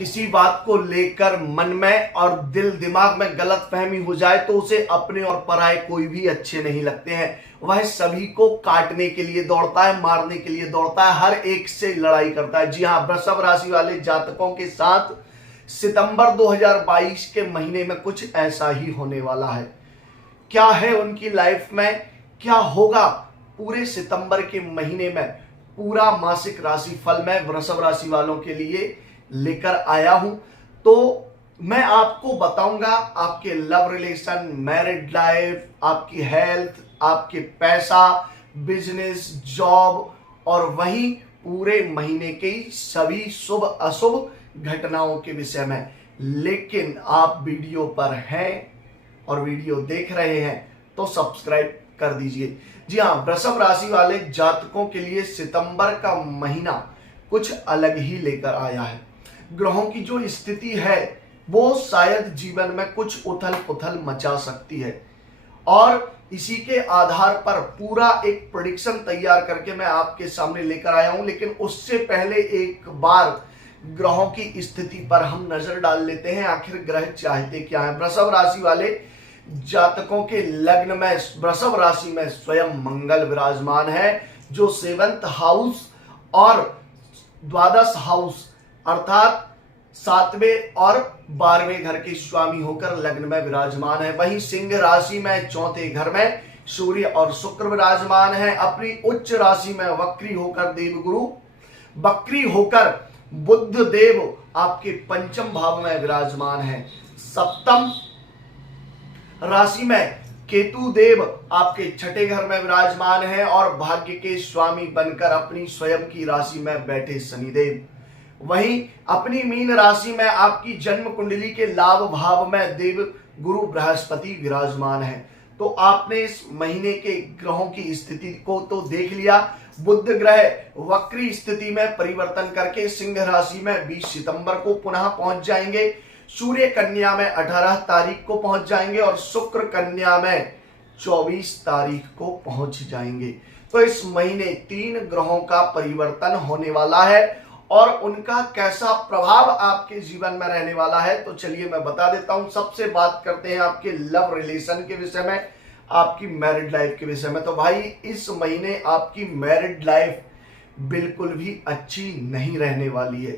किसी बात को लेकर मन में और दिल दिमाग में गलतफहमी हो जाए तो उसे अपने और पराये कोई भी अच्छे नहीं लगते हैं। वह सभी को काटने के लिए दौड़ता है, मारने के लिए दौड़ता है, हर एक से लड़ाई करता है। जी हां, वृषभ राशि वाले जातकों के साथ सितंबर 2022 के महीने में कुछ ऐसा ही होने वाला है। क्या है उनकी लाइफ में, क्या होगा पूरे सितंबर के महीने में, पूरा मासिक राशि फल में वृषभ राशि वालों के लिए लेकर आया हूं। तो मैं आपको बताऊंगा आपके लव रिलेशन, मैरिड लाइफ, आपकी हेल्थ, आपके पैसा, बिजनेस, जॉब और वहीं पूरे महीने की सभी शुभ अशुभ घटनाओं के विषय में। लेकिन आप वीडियो पर हैं और वीडियो देख रहे हैं तो सब्सक्राइब कर दीजिए। जी हां, वृषभ राशि वाले जातकों के लिए सितंबर का महीना कुछ अलग ही लेकर आया है। ग्रहों की जो स्थिति है वो शायद जीवन में कुछ उथल पुथल मचा सकती है और इसी के आधार पर पूरा एक प्रेडिक्शन तैयार करके मैं आपके सामने लेकर आया हूं। लेकिन उससे पहले एक बार ग्रहों की स्थिति पर हम नजर डाल लेते हैं, आखिर ग्रह चाहते क्या है। वृषभ राशि वाले जातकों के लग्न में वृषभ राशि में स्वयं मंगल विराजमान है, जो 7th हाउस और द्वादश हाउस अर्थात 7वें और 12वें घर के स्वामी होकर लग्न में विराजमान है। वहीं सिंह राशि में 4थे घर में सूर्य और शुक्र विराजमान है। अपनी उच्च राशि में वक्री होकर देवगुरु वक्री होकर बुध देव आपके 5th भाव में विराजमान है। 7th राशि में केतु देव आपके 6ठे घर में विराजमान है और भाग्य के स्वामी बनकर अपनी स्वयं की राशि में बैठे शनिदेव। वहीं अपनी मीन राशि में आपकी जन्म कुंडली के लाभ भाव में देव गुरु बृहस्पति विराजमान है। तो आपने इस महीने के ग्रहों की स्थिति को तो देख लिया। बुध ग्रह वक्री स्थिति में परिवर्तन करके सिंह राशि में 20 सितंबर को पुनः पहुंच जाएंगे। सूर्य कन्या में 18 तारीख को पहुंच जाएंगे और शुक्र कन्या में 24 तारीख को पहुंच जाएंगे। तो इस महीने 3 ग्रहों का परिवर्तन होने वाला है और उनका कैसा प्रभाव आपके जीवन में रहने वाला है तो चलिए मैं बता देता हूं। सबसे बात करते हैं आपके लव रिलेशन के विषय में, आपकी मैरिड लाइफ के विषय में। तो भाई इस महीने आपकी मैरिड लाइफ बिल्कुल भी अच्छी नहीं रहने वाली है।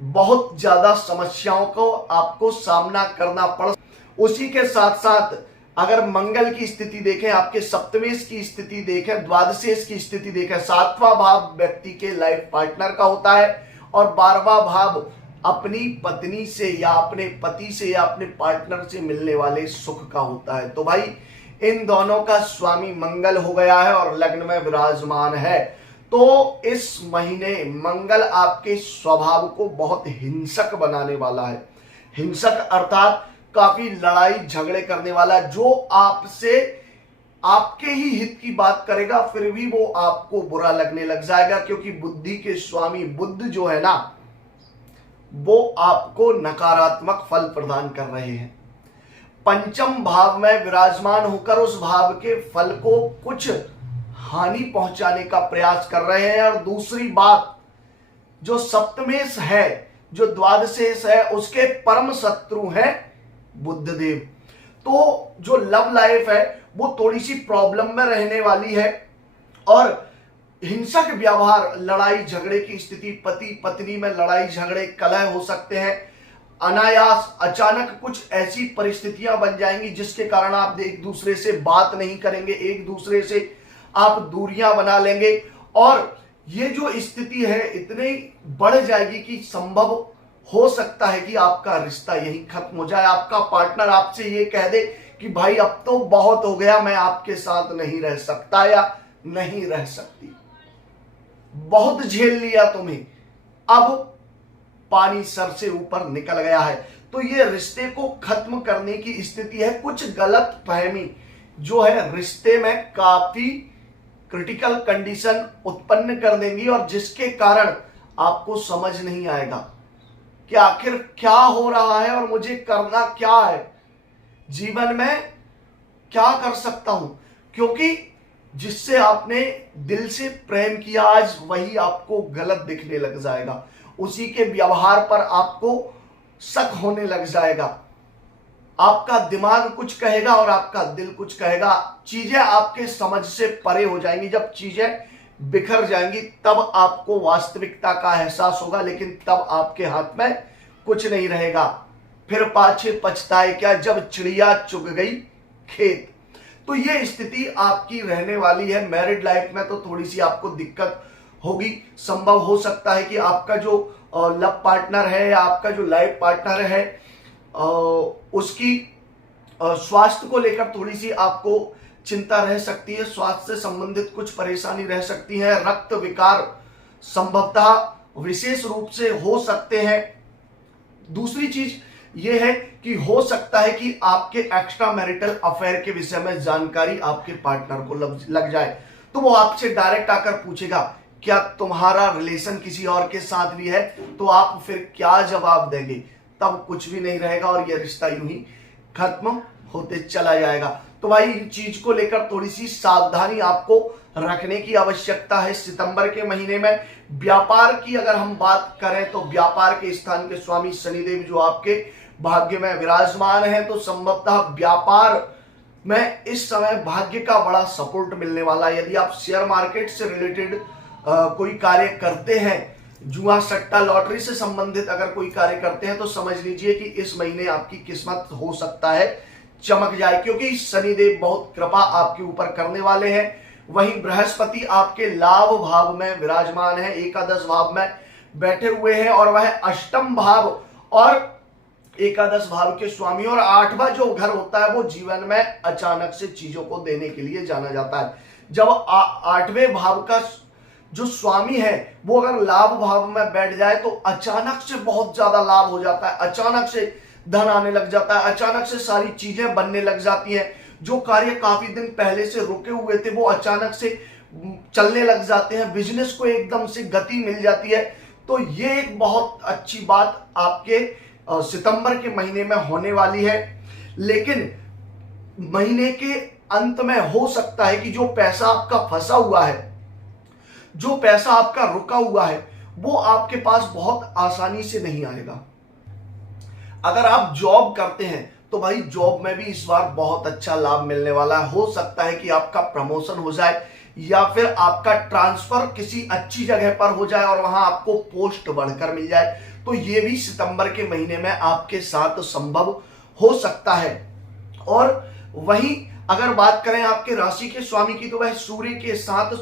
बहुत ज्यादा समस्याओं को आपको सामना करना पड़। उसी के साथ साथ अगर मंगल की स्थिति देखें, आपके सप्तमेश की स्थिति देखें, द्वादशेश की स्थिति देखें, 7वां भाव व्यक्ति के लाइफ पार्टनर का होता है और 12वां भाव अपनी पत्नी से या अपने पति से या अपने पार्टनर से मिलने वाले सुख का होता है। तो भाई इन दोनों का स्वामी मंगल हो गया है और लग्न में विराजमान है। तो इस महीने मंगल आपके स्वभाव को बहुत हिंसक बनाने वाला है। हिंसक अर्थात काफी लड़ाई झगड़े करने वाला, जो आपसे आपके ही हित की बात करेगा फिर भी वो आपको बुरा लगने लग जाएगा, क्योंकि बुद्धि के स्वामी बुध जो है ना वो आपको नकारात्मक फल प्रदान कर रहे हैं। 5th भाव में विराजमान होकर उस भाव के फल को कुछ हानि पहुंचाने का प्रयास कर रहे हैं। और दूसरी बात, जो सप्तमेश है, जो द्वादशेश है, उसके परम शत्रु हैं बुध देव। तो जो लव लाइफ है वो थोड़ी सी प्रॉब्लम में रहने वाली है और हिंसक व्यवहार, लड़ाई झगड़े की स्थिति, पति पत्नी में लड़ाई झगड़े कलह हो सकते हैं। अनायास अचानक कुछ ऐसी परिस्थितियां बन जाएंगी जिसके कारण आप एक दूसरे से बात नहीं करेंगे, एक दूसरे से आप दूरियां बना लेंगे और ये जो स्थिति है इतनी बढ़ जाएगी कि संभव हो सकता है कि आपका रिश्ता यही खत्म हो जाए। आपका पार्टनर आपसे ये कह दे कि भाई अब तो बहुत हो गया, मैं आपके साथ नहीं रह सकता या नहीं रह सकती, बहुत झेल लिया तुम्हें, अब पानी सर से ऊपर निकल गया है। तो ये रिश्ते को खत्म करने की स्थिति है। कुछ गलत फहमी जो है रिश्ते में काफी क्रिटिकल कंडीशन उत्पन्न कर देंगी और जिसके कारण आपको समझ नहीं आएगा कि आखिर क्या हो रहा है और मुझे करना क्या है, जीवन में क्या कर सकता हूं, क्योंकि जिससे आपने दिल से प्रेम किया आज वही आपको गलत दिखने लग जाएगा। उसी के व्यवहार पर आपको शक होने लग जाएगा। आपका दिमाग कुछ कहेगा और आपका दिल कुछ कहेगा। चीजें आपके समझ से परे हो जाएंगी। जब चीजें बिखर जाएंगी तब आपको वास्तविकता का एहसास होगा, लेकिन तब आपके हाथ में कुछ नहीं रहेगा। फिर पाछे पछताए क्या, जब चिड़िया चुग गई खेत। तो ये स्थिति आपकी रहने वाली है। मैरिड लाइफ में तो थोड़ी सी आपको दिक्कत होगी। संभव हो सकता है कि आपका जो लव पार्टनर है या आपका जो लाइफ पार्टनर है उसकी स्वास्थ्य को लेकर थोड़ी सी आपको चिंता रह सकती है। स्वास्थ्य से संबंधित कुछ परेशानी रह सकती है। रक्त विकार संभवतः विशेष रूप से हो सकते हैं। दूसरी चीज यह है कि हो सकता है कि आपके एक्स्ट्रा मैरिटल अफेयर के विषय में जानकारी आपके पार्टनर को लग जाए, तो वो आपसे डायरेक्ट आकर पूछेगा क्या तुम्हारा रिलेशन किसी और के साथ भी है, तो आप फिर क्या जवाब देंगे? तब कुछ भी नहीं रहेगा और यह रिश्ता यूं ही खत्म होते चला जाएगा। तो भाई इन चीज को लेकर थोड़ी सी सावधानी आपको रखने की आवश्यकता है। सितंबर के महीने में व्यापार की अगर हम बात करें तो व्यापार के स्थान के स्वामी शनिदेव जो आपके भाग्य में विराजमान है, तो संभवतः व्यापार में इस समय भाग्य का बड़ा सपोर्ट मिलने वाला है। यदि आप शेयर मार्केट से रिलेटेड कोई कार्य करते हैं, जुआ सट्टा लॉटरी से संबंधित अगर कोई कार्य करते हैं, तो समझ लीजिए कि इस महीने आपकी किस्मत हो सकता है चमक जाए, क्योंकि शनिदेव बहुत कृपा आपके ऊपर करने वाले हैं। वहीं बृहस्पति आपके लाभ भाव में विराजमान है, एकादश भाव में बैठे हुए हैं और वह अष्टम भाव और एकादश भाव के स्वामी, और आठवां जो घर होता है वो जीवन में अचानक से चीजों को देने के लिए जाना जाता है। जब आठवें भाव का जो स्वामी है वो अगर लाभ भाव में बैठ जाए तो अचानक से बहुत ज्यादा लाभ हो जाता है, अचानक से धन आने लग जाता है, अचानक से सारी चीजें बनने लग जाती हैं। जो कार्य काफी दिन पहले से रुके हुए थे वो अचानक से चलने लग जाते हैं, बिजनेस को एकदम से गति मिल जाती है। तो ये एक बहुत अच्छी बात आपके सितंबर के महीने में होने वाली है। लेकिन महीने के अंत में हो सकता है कि जो पैसा आपका फंसा हुआ है, जो पैसा आपका रुका हुआ है, वो आपके पास बहुत आसानी से नहीं आएगा। अगर आप जॉब करते हैं तो भाई जॉब में भी इस बार बहुत अच्छा लाभ मिलने वाला है। हो सकता है कि आपका प्रमोशन हो जाए या फिर आपका ट्रांसफर किसी अच्छी जगह पर हो जाए और वहां आपको पोस्ट बढ़कर मिल जाए। तो ये भी सितंबर के महीने में आपके साथ संभव हो सकता है। और वहीं अगर बात करें आपके राशि के स्वामी की, तो वह सूर्य के साथ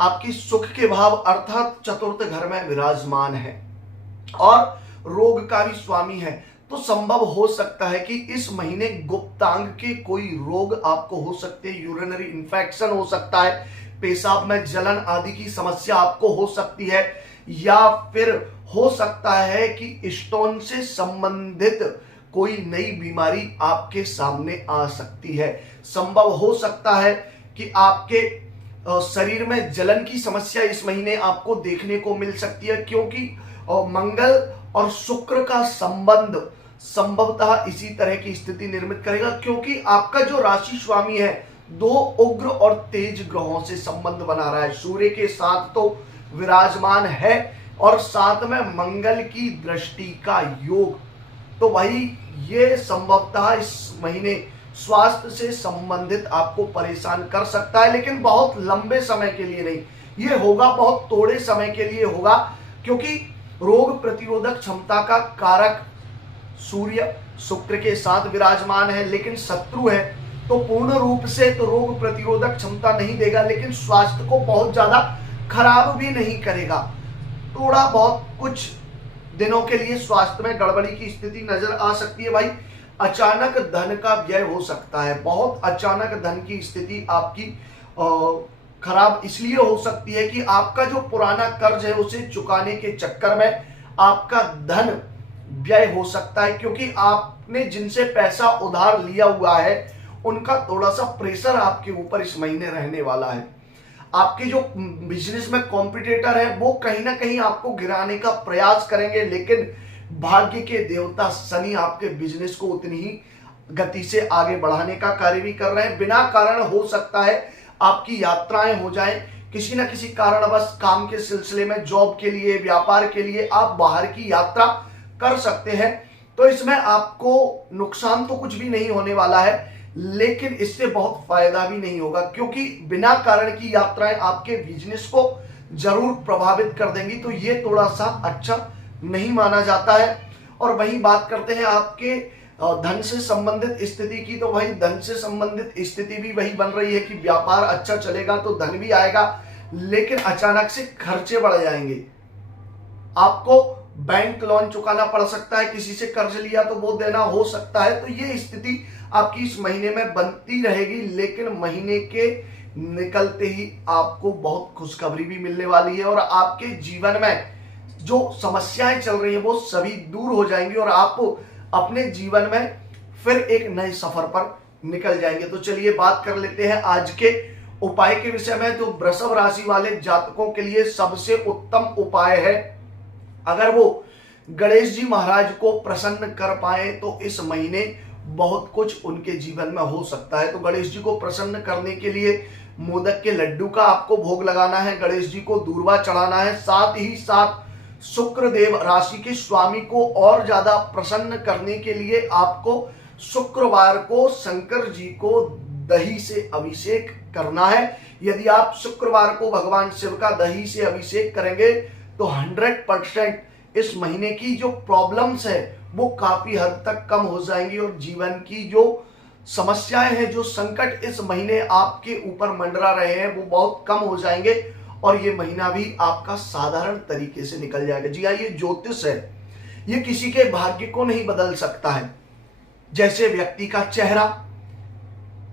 आपकी सुख के भाव अर्थात चतुर्थ घर में विराजमान है और रोग का भी स्वामी है। तो संभव हो सकता है कि इस महीने गुप्तांग के कोई रोग आपको हो सकते हैं, यूरिनरी इन्फेक्शन हो सकता है, पेशाब में जलन आदि की समस्या आपको हो सकती है, या फिर हो सकता है कि स्टोन से संबंधित कोई नई बीमारी आपके सामने आ सकती है। संभव हो सकता है कि आपके शरीर में जलन की समस्या इस महीने आपको देखने को मिल सकती है, क्योंकि मंगल और शुक्र का संबंध संभवतः इसी तरह की स्थिति निर्मित करेगा, क्योंकि आपका जो राशि स्वामी है दो उग्र और तेज ग्रहों से संबंध बना रहा है। सूर्य के साथ तो विराजमान है और साथ में मंगल की दृष्टि का योग। तो भाई ये संभवतः इस महीने स्वास्थ्य से संबंधित आपको परेशान कर सकता है, लेकिन बहुत लंबे समय के लिए नहीं, ये होगा बहुत थोड़े समय के लिए होगा, क्योंकि रोग प्रतिरोधक क्षमता का कारक सूर्य शुक्र के साथ विराजमान है, लेकिन शत्रु है तो पूर्ण रूप से तो रोग प्रतिरोधक क्षमता नहीं देगा, लेकिन स्वास्थ्य को बहुत ज्यादा खराब भी नहीं करेगा। थोड़ा बहुत कुछ दिनों के लिए स्वास्थ्य में गड़बड़ी की स्थिति नजर आ सकती है। भाई अचानक धन का व्यय हो सकता है, बहुत अचानक धन की स्थिति आपकी खराब इसलिए हो सकती है कि आपका जो पुराना कर्ज है उसे चुकाने के चक्कर में आपका धन व्यय हो सकता है, क्योंकि आपने जिनसे पैसा उधार लिया हुआ है उनका थोड़ा सा प्रेशर आपके ऊपर इस महीने रहने वाला है। आपके जो बिजनेस में कॉम्पिटिटर है वो कहीं ना कहीं आपको गिराने का प्रयास करेंगे, लेकिन भाग्य के देवता शनि आपके बिजनेस को उतनी ही गति से आगे बढ़ाने का कार्य भी कर रहे हैं। बिना कारण हो सकता है आपकी यात्राएं हो जाएं, किसी ना किसी कारणवश काम के सिलसिले में, जॉब के लिए, व्यापार के लिए आप बाहर की यात्रा कर सकते हैं। तो इसमें आपको नुकसान तो कुछ भी नहीं होने वाला है, लेकिन इससे बहुत फायदा भी नहीं होगा, क्योंकि बिना कारण की यात्राएं आपके बिजनेस को जरूर प्रभावित कर देंगी। तो ये थोड़ा सा अच्छा नहीं माना जाता है। और वही बात करते हैं आपके धन से संबंधित स्थिति की, तो वही धन से संबंधित स्थिति भी वही बन रही है कि व्यापार अच्छा चलेगा तो धन भी आएगा, लेकिन अचानक से खर्चे बढ़ जाएंगे। आपको बैंक लोन चुकाना पड़ सकता है, किसी से कर्ज लिया तो वो देना हो सकता है। तो ये स्थिति आपकी इस महीने में बनती रहेगी, लेकिन महीने के निकलते ही आपको बहुत खुशखबरी भी मिलने वाली है और आपके जीवन में जो समस्याएं चल रही हैं वो सभी दूर हो जाएंगी और आप अपने जीवन में फिर एक नए सफर पर निकल जाएंगे। तो चलिए बात कर लेते हैं आज के उपाय के विषय में। तो वृषभ राशि वाले जातकों के लिए सबसे उत्तम उपाय है, अगर वो गणेश जी महाराज को प्रसन्न कर पाए तो इस महीने बहुत कुछ उनके जीवन में हो सकता है। तो गणेश जी को प्रसन्न करने के लिए मोदक के लड्डू का आपको भोग लगाना है, गणेश जी को दूर्वा चढ़ाना है। साथ ही साथ शुक्र देव राशि के स्वामी को और ज्यादा प्रसन्न करने के लिए आपको शुक्रवार को शंकर जी को दही से अभिषेक करना है। यदि आप शुक्रवार को भगवान शिव का दही से अभिषेक करेंगे तो 100% इस महीने की जो प्रॉब्लम्स है वो काफी हद तक कम हो जाएंगी और जीवन की जो समस्याएं हैं, जो संकट इस महीने आपके ऊपर मंडरा रहे हैं वो बहुत कम हो जाएंगे और ये महीना भी आपका साधारण तरीके से निकल जाएगा। जी हाँ, ये ज्योतिष है, ये किसी के भाग्य को नहीं बदल सकता है। जैसे व्यक्ति का चेहरा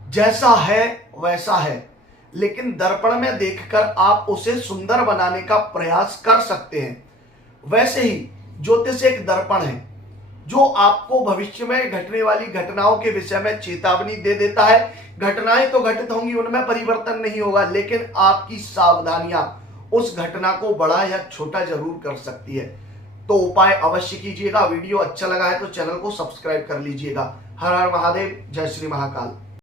जैसा है वैसा है, लेकिन दर्पण में देखकर आप उसे सुंदर बनाने का प्रयास कर सकते हैं। वैसे ही ज्योतिष एक दर्पण है जो आपको भविष्य में घटने वाली घटनाओं के विषय में चेतावनी दे देता है। घटनाएं तो घटित होंगी, उनमें परिवर्तन नहीं होगा, लेकिन आपकी सावधानियां उस घटना को बड़ा या छोटा जरूर कर सकती है। तो उपाय अवश्य कीजिएगा। वीडियो अच्छा लगा है तो चैनल को सब्सक्राइब कर लीजिएगा। हर हर महादेव, जय श्री महाकाल।